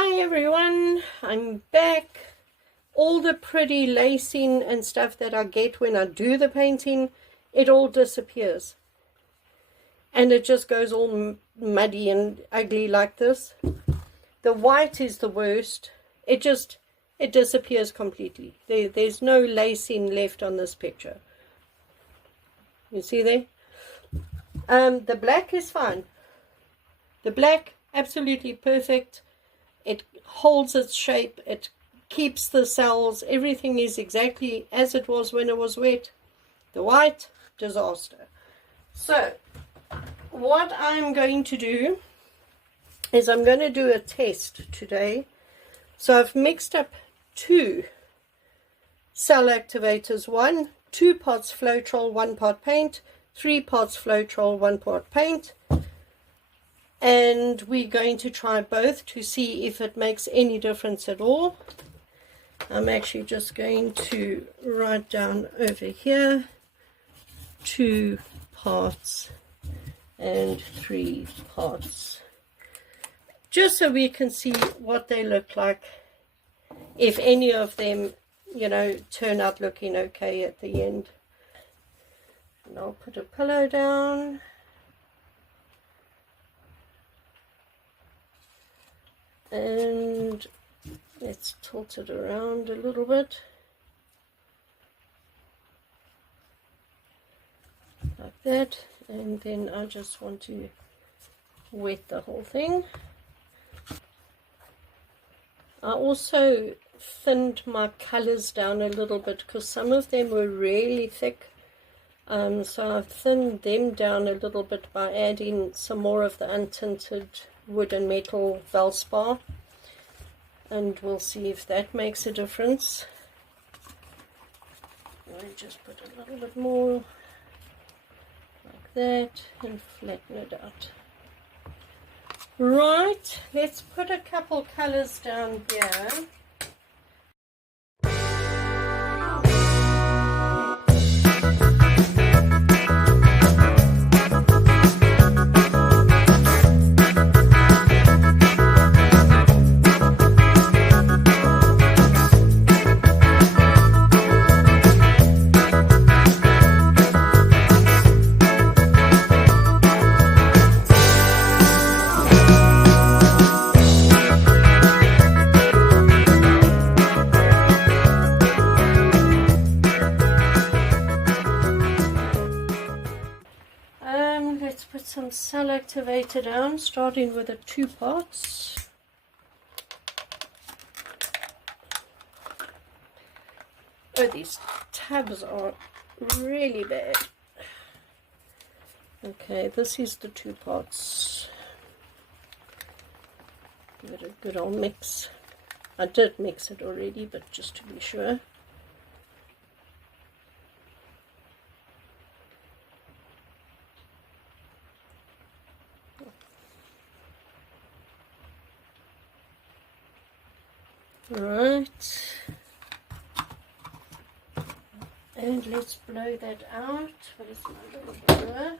Hi everyone, I'm back. All the pretty lacing and stuff that I get when I do the painting, it all disappears. And it just goes all muddy and ugly like this. The white is the worst. It disappears completely. There's no lacing left on this picture. You see there? The black is fine. The black, absolutely perfect. It holds its shape, it keeps the cells, everything is exactly as it was when it was wet. The white, disaster. So, what I'm going to do is I'm going to do a test today. So I've mixed up 2 cell activators, 2 pots Floetrol, 1 pot paint, 3 pots Floetrol, 1 pot paint. And we're going to try both to see if it makes any difference at all. I'm actually just going to write down over here 2 parts and 3 parts, just so we can see what they look like, if any of them, you know, turn out looking okay at the end. And I'll put a pillow down. And let's tilt it around a little bit, like that, and then I just want to wet the whole thing. I also thinned my colors down a little bit because some of them were really thick, so I've thinned them down a little bit by adding some more of the untinted wood and metal Valspar, and we'll see if that makes a difference. I'll just put a little bit more like that and flatten it out. Right, let's put a couple colors down here. Let's put some cell activator down, starting with the 2 parts. Oh, these tabs are really bad. Okay, this is the 2 parts. Give it a good old mix. I did mix it already, but just to be sure. Right, and let's blow that out. Where's my little blower?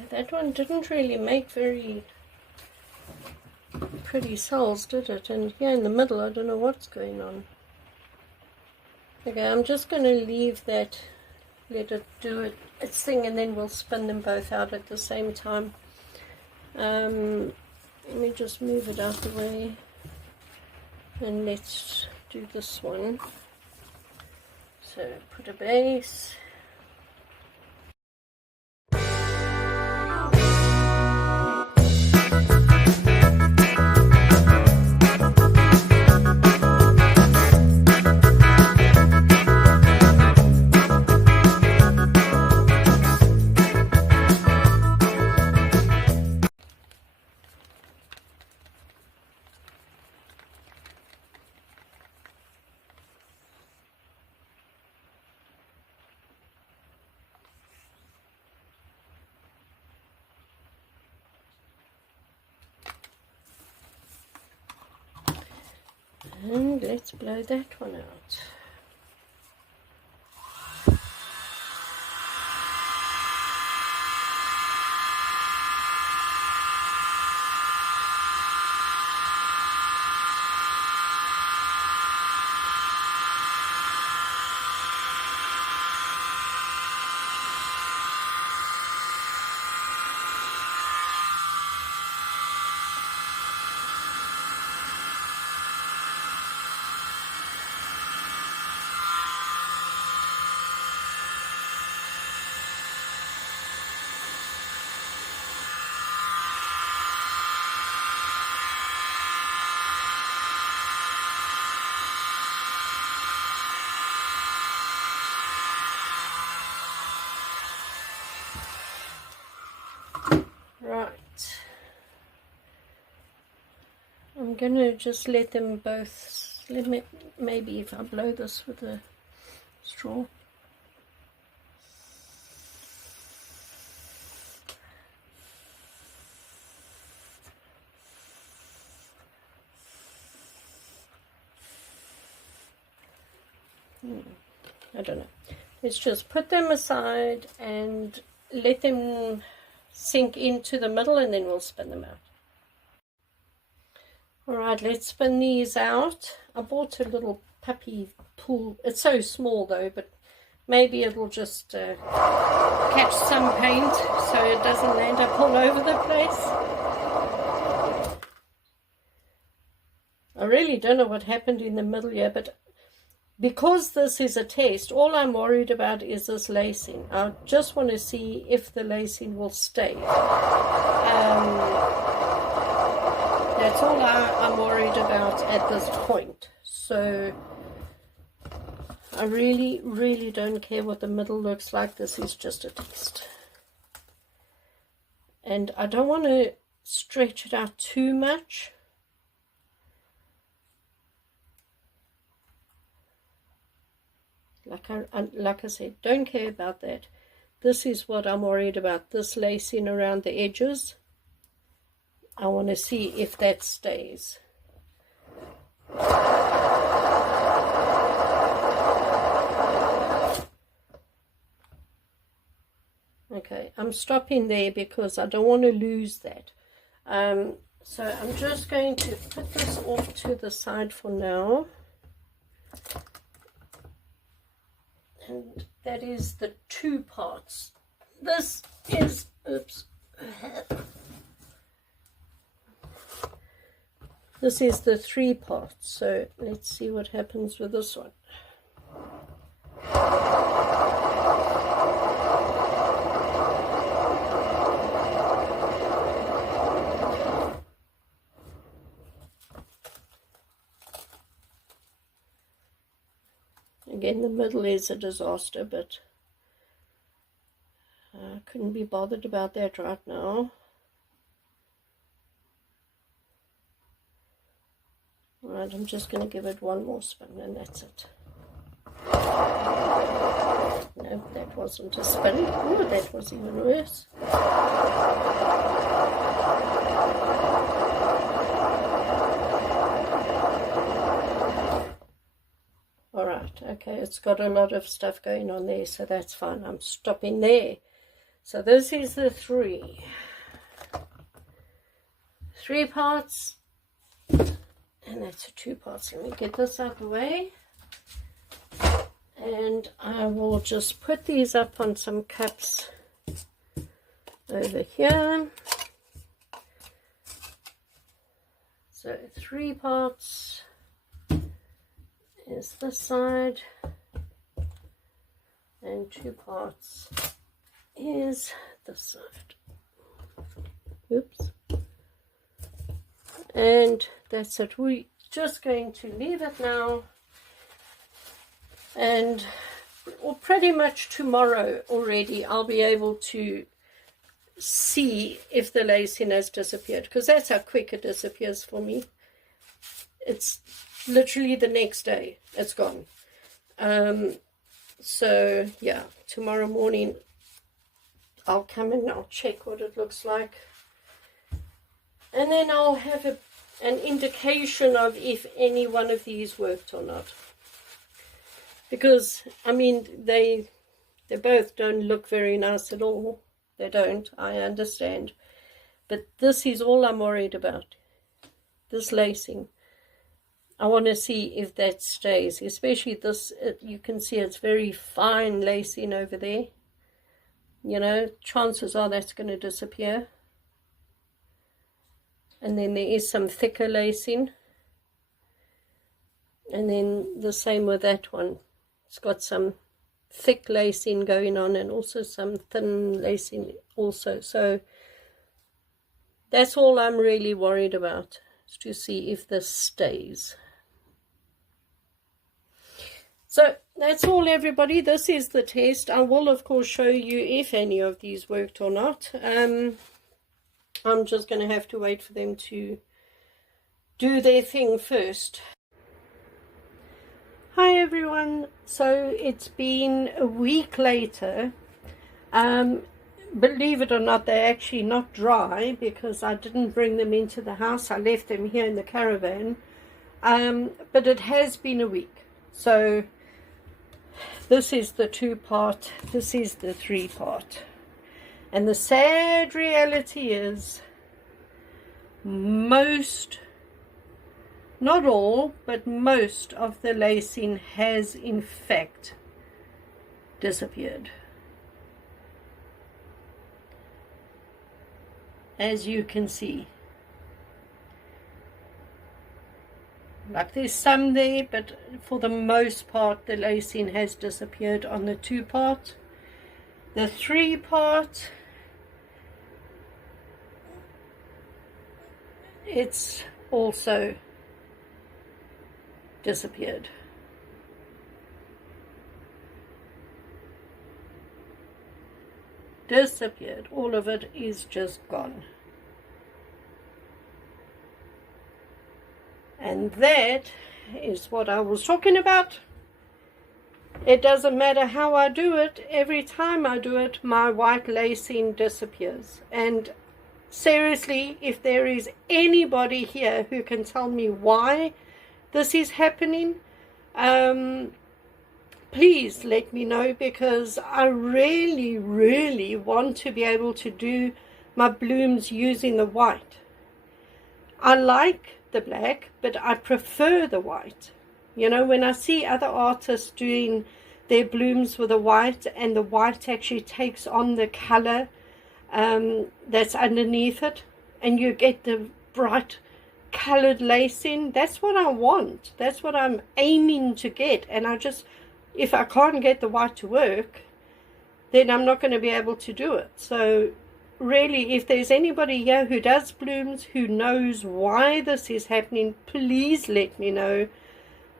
Okay, that one didn't really make very pretty cells, did it? And here in the middle, I don't know what's going on. Okay, I'm just going to leave that, let it do its thing, and then we'll spin them both out at the same time. Let me just move it out the way, and let's do this one. So put a base. And let's blow that one out. Right, I'm going to just let them both, maybe if I blow this with a straw. I don't know. Let's just put them aside and let them sink into the middle, and then we'll spin them out. Alright, let's spin these out. I bought a little puppy pool. It's so small though, but maybe it'll just catch some paint so it doesn't end up all over the place. I really don't know what happened in the middle here, but because this is a test, all I'm worried about is this lacing. I just want to see if the lacing will stay. That's all I'm worried about at this point. So I really, really don't care what the middle looks like. This is just a test. And I don't want to stretch it out too much. Like I said, don't care about that. This is what I'm worried about, this lacing around the edges. I want to see if that stays. Okay, I'm stopping there because I don't want to lose that. So I'm just going to put this off to the side for now. And that is the two parts. This is, oops. This is the three parts. So let's see what happens with this one. Again, the middle is a disaster, but I couldn't be bothered about that right now. Alright, I'm just going to give it one more spin and that's it. No, that wasn't a spin. Oh, that was even worse. Alright, okay, it's got a lot of stuff going on there, so that's fine. I'm stopping there. So this is the three parts, and that's the 2 parts. Let me get this out of the way, and I will just put these up on some cups over here. So 3 parts is this side, and 2 parts is this side. Oops. And that's it. We're just going to leave it now, and pretty much tomorrow already I'll be able to see if the lacing has disappeared, because that's how quick it disappears for me. It's literally the next day it's gone. So yeah, tomorrow morning I'll come and I'll check what it looks like, and then I'll have an indication of if any one of these worked or not, because I mean they both don't look very nice at all. They don't, I understand, but this is all I'm worried about, this lacing. I want to see if that stays, especially this. You can see it's very fine lacing over there. You know, chances are that's going to disappear. And then there is some thicker lacing, and then the same with that one. It's got some thick lacing going on, and also some thin lacing also. So that's all I'm really worried about, is to see if this stays. So that's all, everybody. This is the test. I will of course show you if any of these worked or not. I'm just going to have to wait for them to do their thing first. Hi everyone, so it's been a week later. Believe it or not, they're actually not dry because I didn't bring them into the house. I left them here in the caravan. But it has been a week. So this is the 2 part, this is the 3 part. And the sad reality is most, not all, but most of the lacing has in fact disappeared. As you can see. Like there's some there, but for the most part the lacing has disappeared on the 2 part. The 3 part, it's also disappeared. Disappeared. All of it is just gone. And that is what I was talking about. It doesn't matter how I do it. Every time I do it, my white lacing disappears. And seriously, if there is anybody here who can tell me why this is happening, please let me know, because I really, really want to be able to do my blooms using the white. I like the black, but I prefer the white. You know, when I see other artists doing their blooms with the white, and the white actually takes on the color that's underneath it, and you get the bright colored lacing, that's what I want. That's what I'm aiming to get. And I just, if I can't get the white to work, then I'm not going to be able to do it. So really, if there's anybody here who does blooms, who knows why this is happening, please let me know,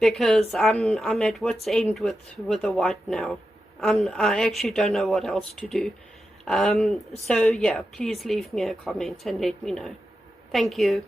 because I'm at wit's end with the white now. I actually don't know what else to do. So yeah, please leave me a comment and let me know. Thank you.